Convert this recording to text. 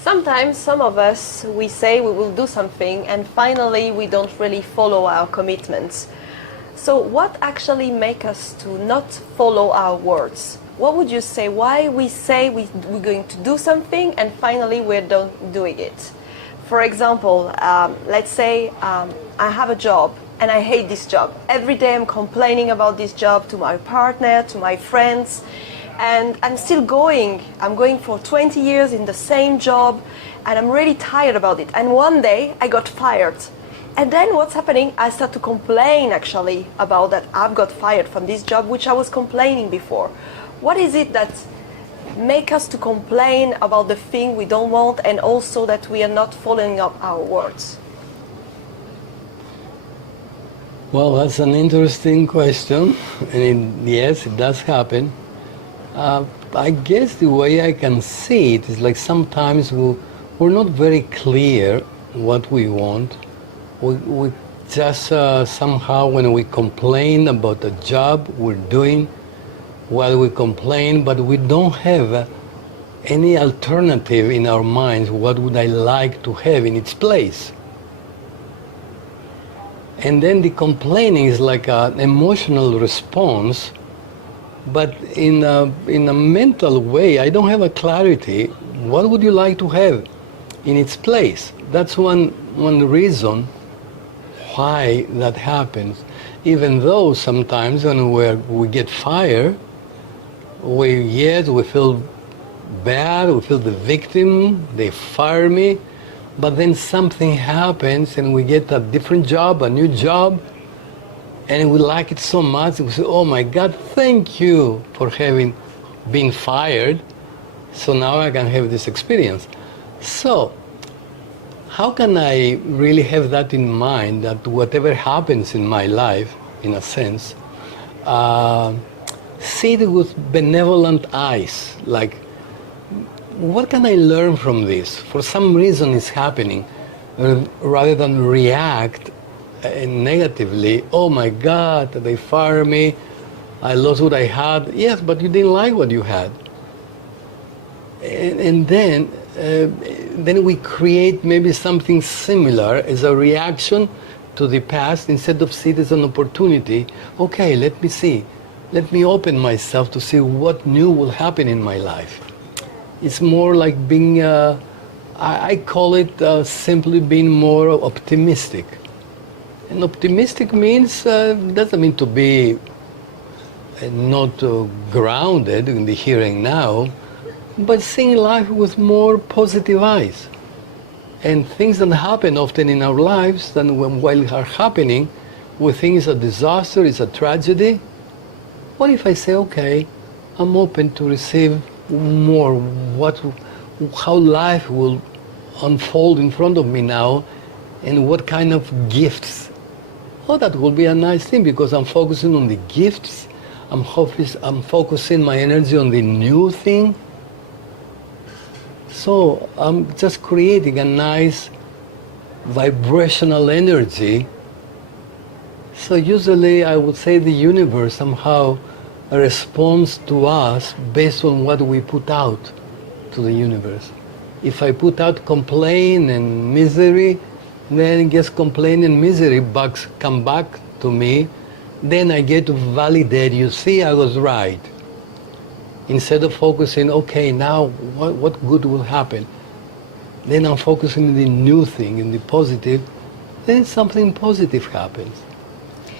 Sometimes some of us, we say we will do something and finally we don't really follow our commitments. So what actually makes us to not follow our words? What would you say? Why we say we're going to do something and finally we're not doing it? For example, let's say I have a job and I hate this job. Every day I'm complaining about this job to my partner, to my friends, and I'm still going. I'm going for 20 years in the same job and I'm really tired about it. And one day I got fired. And then what's happening? I start to complain actually about that I've got fired from this job, which I was complaining before. What is it that make us to complain about the thing we don't want and also that we are not following up our words? Well, that's an interesting question, and yes, it does happen. I guess the way I can see it is like sometimes we're not very clear what we want. We just somehow when we complain about the job we're doing, while we complain, but we don't have any alternative in our minds. What would I like to have in its place? And then the complaining is like an emotional response, but in a mental way, I don't have a clarity. What would you like to have in its place? That's one reason why that happens. Even though sometimes when we get fired, we feel bad, we feel the victim, they fire me, but then something happens and we get a different job, a new job, and we like it so much, we say, oh my God, thank you for having been fired, so now I can have this experience. So, how can I really have that in mind, that whatever happens in my life, in a sense, see it with benevolent eyes, like, what can I learn from this? For some reason it's happening, rather than react negatively. Oh my God, they fired me, I lost what I had. Yes, but you didn't like what you had. And then we create maybe something similar as a reaction to the past instead of see it as an opportunity. Okay, let me see. Let me open myself to see what new will happen in my life. It's more like being, I call it simply being more optimistic. And optimistic means, doesn't mean to be not grounded in the here and now, but seeing life with more positive eyes. And things that happen often in our lives, then while are happening, we think it's a disaster, it's a tragedy. What if I say, okay, I'm open to receive more, how life will unfold in front of me now, and what kind of gifts. Oh, that will be a nice thing, because I'm focusing on the gifts, I'm focusing my energy on the new thing. So I'm just creating a nice vibrational energy. So usually I would say the universe somehow responds to us based on what we put out to the universe. If I put out complaint and misery, then I guess complaint and misery bugs come back to me. Then I get to validate, you see, I was right. Instead of focusing, okay, now what good will happen? Then I'm focusing on the new thing, in the positive, then something positive happens.